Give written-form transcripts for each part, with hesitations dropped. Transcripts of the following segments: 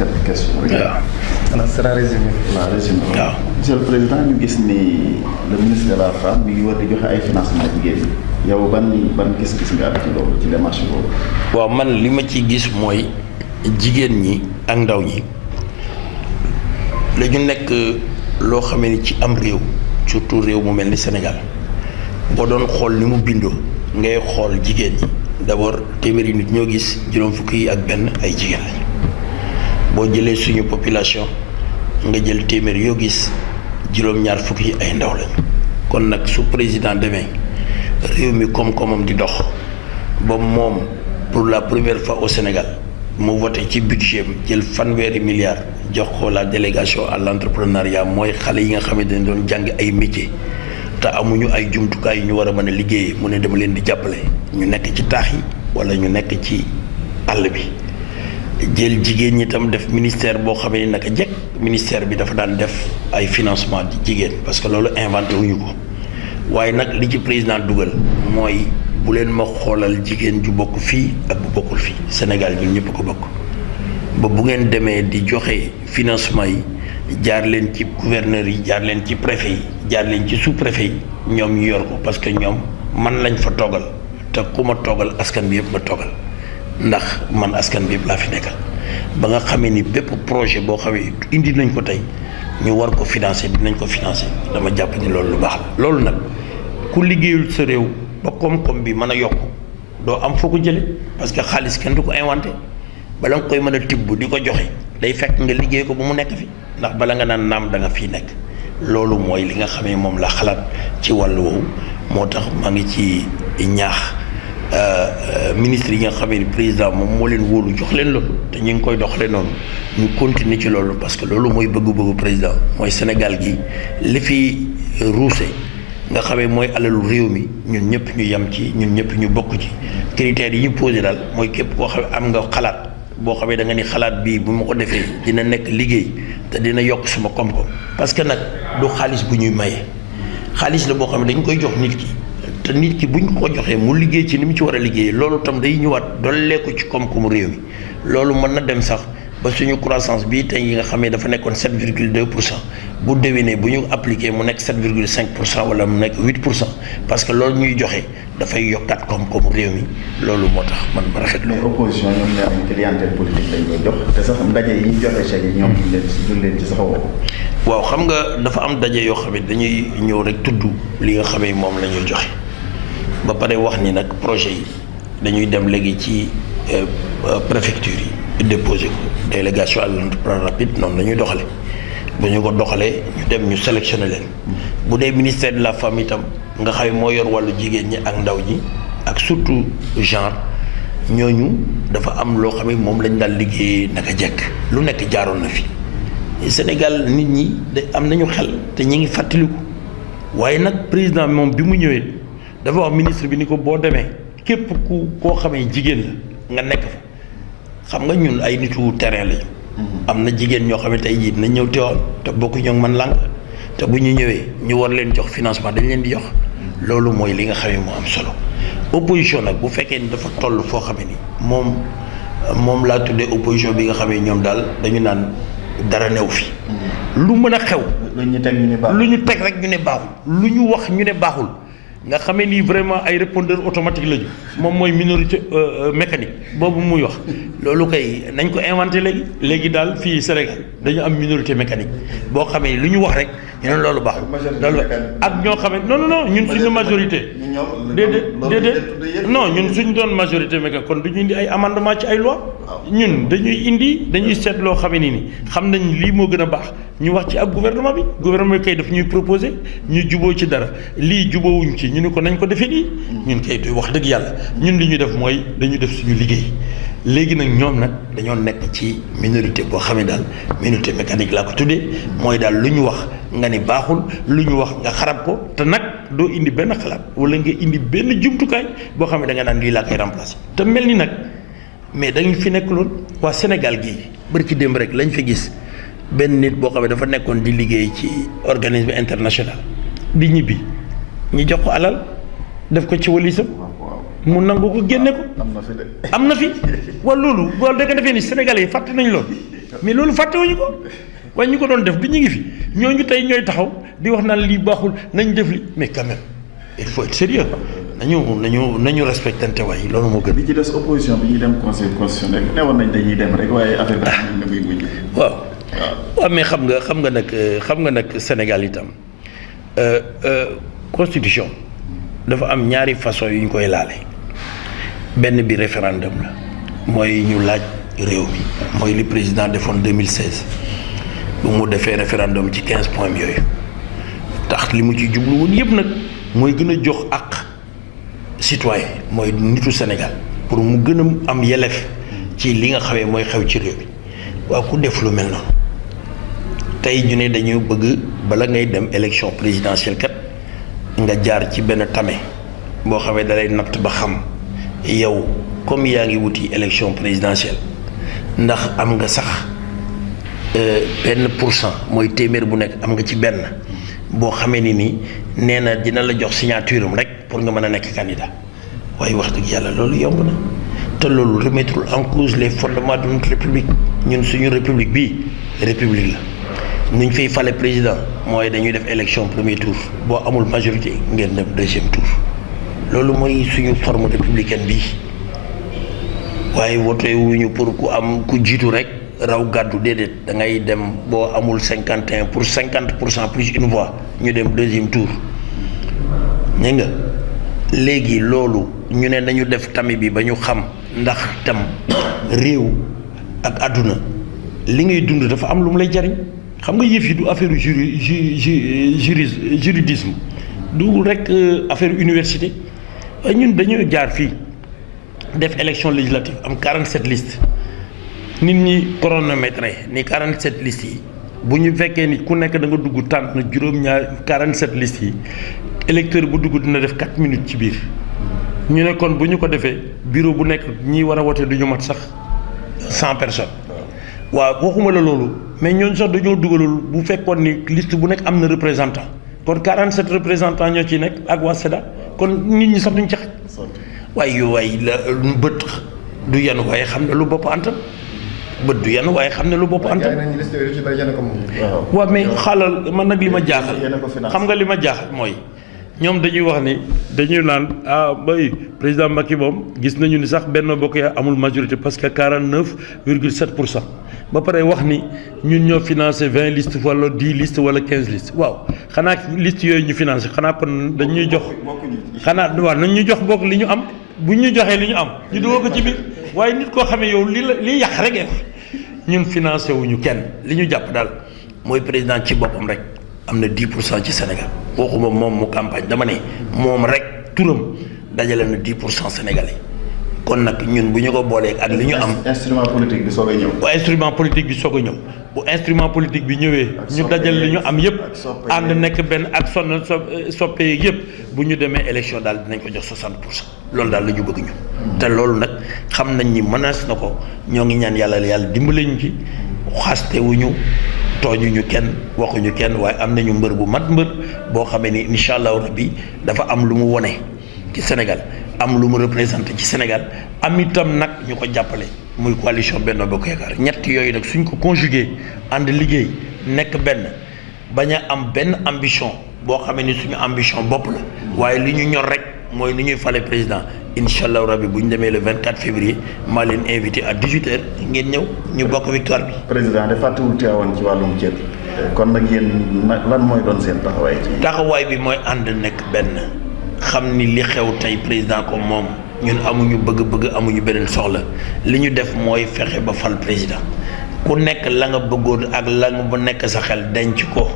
quelques questions. Alors, sera résumé. waaw résumé. waaw monsieur le président ñu gis ni le ministre de la femme mi ngi war di joxe ay financement jigéen ñi yow ban gis-gis nga am ci loolu ci démarche boobu. waaw man li ma ci gis mooy jigéen ñi ak ndaw ñi dañu nekk loo xamee ni ci am réew surtout réew mu mel ni Sénégal boo doon xool ni mu bindoo ngay xool jigéen ñi d'abord téeméeri nit ñoo gis juróom fukki yi ak benn ay jigéen lañu boo jëlee suñu population nga jël téeméer yoo gis juróom-ñaar fukki yi ay ndaw lañu kon nag su président demee réew mi koom-koomam di dox ba moom pour la première fois au Sénégal mu voté ci budget am jël fanweeri milliards jox ko la délégation à l'entrepreneuriat mooy xale yi nga xamante ne doon jàng ay métiers te amuñu ay jumtukaay yu ñu war a mën a liggéeyee mu ne dama leen di jàppale ñu nekk ci taax yi wala ñu nekk ci àll bi jël jigéen ñi tam def ministère boo xamee ni naka jekk ministère bi dafa daan def ay financement di jigéen parce que loolu inventé wuñu ko waaye nag li ci président dugal mooy bu leen ma xoolal jigéen ju bokk fii ak bu bokkul fii Sénégal ñun ñëpp ko bokk ba bu ngeen demee di joxe financement yi jaar leen ci gouverneur yi jaar leen ci préfet yi jaar leen ci sous préfet yi ñoom ñu yor ko parce que ñoom man lañ fa toogal te ku ma toogal askan bi yëpp ma toogal ndax man askan bi yëpp laa fi nekkal ba nga xamee ni bépp projet boo xamee indi nañ ko tey ñu war ko financer dinañ ko financer dama jàpp ni loolu lu baax la loolu nag ku liggéeyul sa réew ba koom-koom bi mën a yokk doo am foo ko jële parce que xaalis kenn du ko inventé bala nga koy mën a tibb di ko joxe day fekk nga liggéey ko ba mu nekk fi ndax bala nga naan naam da nga fii nekk loolu mooy li nga xamee moom la xalaat ci wàllu woowu moo tax maa ngi ci ñaax ministre yi nga xamee ni président moom moo leen wóolu jox leen loolu te ñu ngi koy doxalee noonu ñu continuer ci loolu parce que loolu mooy bëggu-bëggu président mooy Sénégal gi li fi ruuse nga xamee mooy alalu réew mi ñun ñëpp ñu yem ci ñun ñëpp ñu bokk ci critères yi ñu posé daal mooy képp koo xam am nga xalaat boo xamee da nga ni xalaat bii bu ma ko defee dina nekk liggéey te dina yokk suma koom-koom parce que nag du xaalis bu ñuy maye xaalis la boo xam ne dañ koy jox nit ki te nit ki buñ ko joxee mu liggéey ci ni mu ci war a liggéeyee loolu tam day ñëwaat dollee ko ci koom-koomu réew mi loolu mën na dem sax ba suñu croissance bii tey yi nga xam ne dafa nekkoon 7,2% bu déwénee bu ñu appliqué mu nekk 7,5% wala mu nekk 8% parce que loolu ñuy joxe dafay yokkaat koom-koomu réew mi loolu moo tax man ma rafetlu. mais opposition ñoom nee nañu clientèle politique lañ koy jox te sax ndaje yi ñu joxe chèque yi ñoom duñ leen ci sax woo. waaw xam nga dafa am daje yoo xam ne dañuy ñëw rek tudd li nga xam ne moom la ñuy joxe ba pare wax ni nag projet yi dañuy dem léegi ci préfecture yi déposé ko délégation à l'entrepreneuriat rapide noonu la ñuy doxale bu ñu ko doxalee ñu dem ñu sélectionné leen bu dee ministère de la femme itam nga xam moo yor wàllu jigéen ñi ak ndaw ñi ak surtout genre ñooñu dafa am loo xam ne moom lañ daal liggéeyee naka jekk lu nekk jaaroon na fi Sénégal nit ñi de am nañu xel te ñi ngi fàttaliku waaye nag président moom bi mu ñëwee dafa wax ministre bi ni ko boo demee képp koo xamee jigéen la nga nekk fa xam nga ñun ay nitu terrain lañu. am na jigéen ñoo xam ne tey jii dinañ ñëw teewoon te bokk ñoo man làng te bu ñu ñëwee ñu war leen jox financement dañ leen di jox loolu mooy li nga xam ne moo am solo opposition nag bu fekkee ni dafa toll foo xam ne ni moom laa tuddee opposition bi nga xam ne ñoom daal dañu naan dara new fi lu mën a xew. lu ñu teg ñu ne baaxul lu ñu teg rek ñu ne baaxul lu ñu wax ñu ne baaxul. nga xamee ni vraiment ay répondeur automatique lañu moom mooy minorité mécanique boobu muy wax loolu kay nañ ko inventé léegi daal fii Sénégal dañu am minorité mécanique boo xamee lu ñu wax rek ñu ne loolu baaxul loolu ak ñoo xamee non ñun suñu majorité déedéet non ñun suñu doon majorité mécanique kon du ñu indi ay amendement ci ay loi ñun dañuy seet loo xamee ni xam nañ lii moo gën a baax ñu wax ci ak gouvernement bi kay daf ñuy proposé ñu juboo ci dara lii juboowuñ ci ñu ne ko nañ ko defee nii ñun kay wax dëgg yàlla ñun li ñuy def mooy dañu def suñu liggéey léegi nag ñoom nag dañoo nekk ci minorité boo xam ne daal minorité mécanique laa ko tuddee mooy daal lu ñu wax nga ni baaxul lu ñu wax nga xarab ko te nag doo indi benn xalaat wala nga indi benn jumtukaay boo xam ne da nga naan lii laa koy remplacer te mel ni nag mais dañu fi nekk loon waa Sénégal gii bërki démb rek lañ fi gis benn nit boo xam ne dafa nekkoon di liggéey ci organisme international di ñibbi ñu jox ko alal def ko ci walisam mu nangu ko génne ko. am na fi wala loolu da nga defee ni Sénégalais yi fàtte nañ loolu mais loolu fàttewuñu ko waaye ñu ko doon def du ñu ngi fi ñooñu tey ñooy taxaw di wax naan lii baaxul nañ def li mais quand même il faut être sérieux nañu respectante waaye loolu moo gën. li ci des opposition bi ñuy dem conseil constitutionnel ne woon nañ dañuy dem rek waaye affaire bi muy mujj. waaw mais xam nga nag Sénégal itam constitution dafa am ñaari façon yu ñu koy laale benn bi référendum la mooy ñu laaj réew mi mooy li président defoon 2016 bu mu defee référendum ci 15 points yooyu tax li mu ci jublu woon yëpp nag mooy gën a jox àq citoyen mooy nitu Sénégal pour mu gën a am yelleef ci li nga xamee mooy xew ci réew mi waaw ku def lu mel noonu tey ñu ne dañu bëgg bala ngay dem élection présidentielle kat nga jaar ci benn tame boo xamee dalay natt ba xam yow comme yaa ngi wuti élection présidentielle ndax am nga sax benn % mooy téeméer bu nekk am nga ci benn boo xamee ni nee na dina la jox signature am rek pour nga mën a nekk candidat waaye wax dëgg yàlla loolu yomb na te loolu remettre en cause les fondements de notre république ñun suñu république bii république la nuñ fiy fale président mooy dañuy def élection premier tour boo amul majorité ngeen dem deuxième tour loolu mooy suñu forme républicaine bii waaye wote wuñu pour ku jiitu rek raw gàddu déedéet da ngay dem boo amul 50% plus une voix ñu dem deuxième tour ñi nga léegi loolu ñu ne nañu def tamit bi ba ñu xam ndax tam réew ak àdduna li ngay dund dafa am lu mu lay jariñ xam nga yëf yi du affaire juridisme du rek affaire université waaye ñun dañoo jaar fii def élection législative am 47 listes nit ñi chronométré ni 47 listes yi bu ñu fekkee ni ku nekk da nga dugg tànn na juróom-ñaar 47 listes yi électeur bu dugg dina def 4 minutes ci biir ñu ne kon bu ñu ko defee bureau bu nekk ñi war a wote du ñu mat sax 100 personnes waaw waxuma la loolu mais ñooñu sax dañoo dugalul bu fekkoon ni liste bu nekk am na représentant kon 47 représentants ñoo ciy nekk ak waa SEDA kon nit ñi sax duñ ci xaj waaye yow waay la bët du yanu waaye xam ne lu bopp antan bët du yanu waaye xam ne lu bopp antan waaw mais xaalal man nag li ma jaaxal xam nga li ma jaaxal mooy ñoom dañuy wax ni dañuy naan bay président Macky moom gis nañu ni sax Benno Bokk Yaakaar amul majorité parce que 49,7% ba pare wax ni ñun ñoo financé 20 listes wala 10 listes wala 15 listes waaw xanaa listes yooyu ñu financé xanaa kon dañuy jox xanaa waaw nañ ñu jox bokk li ñu am bu ñu joxee li ñu am ñu dugal ko ci biir waaye nit koo xamee yow li yàq rek ñun financé wuñu kenn li ñu jàpp daal mooy président ci boppam rek am na 10% ci Sénégal waxuma moom mu campagne dama ne moom rek turam dajale na 10% sénégalais kon nag ñun bu ñu ko boolee ak li ñu am. instrument politique bi soog a ñëw. bu instrument politique bi soog a ñëw bu instrument politique bi ñëwee. ñu dajale li ñu am yëpp. ànd nekk benn ak soppe yëpp bu ñu demee élection daal dinañ ko jox 60%. loolu daal la ñu bëgg ñu. te loolu nag xam nañ ni menace na ko ñoo ngi ñaan yàlla dimbale ñu ci xaste wuñu tooñuñu kenn waxuñu kenn waaye am nañu mbër bu mat mbër boo xamee ni incha allahu rabbi dafa am lu mu wone ci Sénégal am lu mu représenté ci Sénégal am itam nag ñu ko jàppale muy coalition Benno Bokk Yaakaar ñett yooyu nag suñ ko conjugué ànd liggéey nekk benn bañ a am benn ambition boo xamee ni suñu ambition bopp la waaye li ñu ñor rek mooy ni ñuy fale président incha allahu rabbi bu ñu demee le 24 février maa leen invité à 18h ngeen ñëw ñu bokk victoire bi. président de fàttewul teewoon ci wàllum cër kon nag yéen lan mooy doon seen taxawaay ci. taxawaay bi mooy ànd nekk benn xam ni li xew tey président ko moom ñun amuñu bëgg-bëgg amuñu beneen soxla li ñu def mooy fexe ba fal président ku nekk la nga bëggoon ak la nga bu nekk sa xel denc ko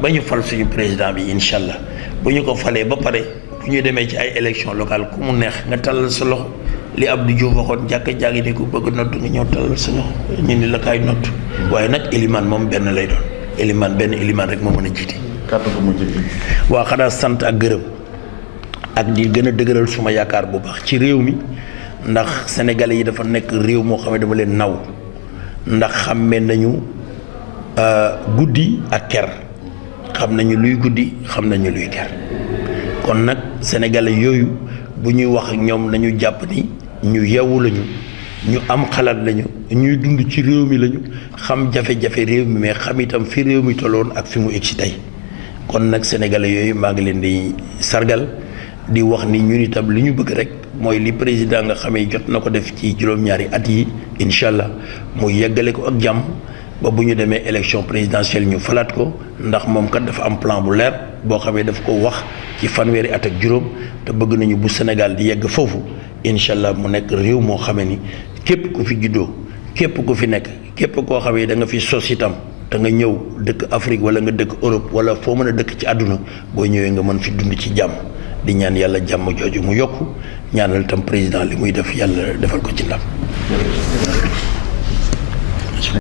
ba ñu fal suñu président bi incha allah bu ñu ko falee ba pare. bu ñu demee ci ay élection locale ku mu neex nga tallal sa loxo li Abdou Diouf waxoon jàkka jàngi ni ku bëgg nodd nga ñëw tallal sa loxo ñu ni la kaay nodd waaye nag élimaan moom benn lay doon benn élimaan rek moo mën a jiite. kàddu gu mujj bi. waaw xanaa sant ak gërëm ak di gën a dëgëral suma yaakaar bu baax ci réew mi ndax sénégalais yi dafa nekk réew moo xam ne dama leen naw ndax xàmmee nañu guddi ak ker xam nañu luy guddi xam nañu luy ker. kon nag sénégalais yooyu bu ñuy wax ak ñoom nañu jàpp ni ñu yeewu lañu ñu am xalaat lañu ñuy dund ci réew mi lañu xam jafe-jafe réew mi mais xam itam fi réew mi tolloon ak fi mu egg si tey kon nag sénégalais yooyu maa ngi leen di sargal di wax ni ñun itam li ñu bëgg rek mooy li président nga xamee jot na ko def ci juróom-ñaari at yi incha allah mu yeggale ko ak jàmm ba bu ñu demee élection présidentielle ñu falaat ko ndax moom kat dafa am plan bu leer boo xamee daf ko wax ci fanweeri at ak juróom te bëgg nañu bu Sénégal di yegg foofu incha allah mu nekk réew moo xamee ni képp ku fi juddoo képp ku fi nekk képp koo xamee da nga fi sos itam te nga ñëw dëkk Afrique wala nga dëkk Europe wala foo mën a dëkk ci àdduna boo ñëwee nga mën fi dund ci jàmm di ñaan yàlla jàmm jooju mu yokku ñaanal itam président li muy def yàlla defal ko ci ndam.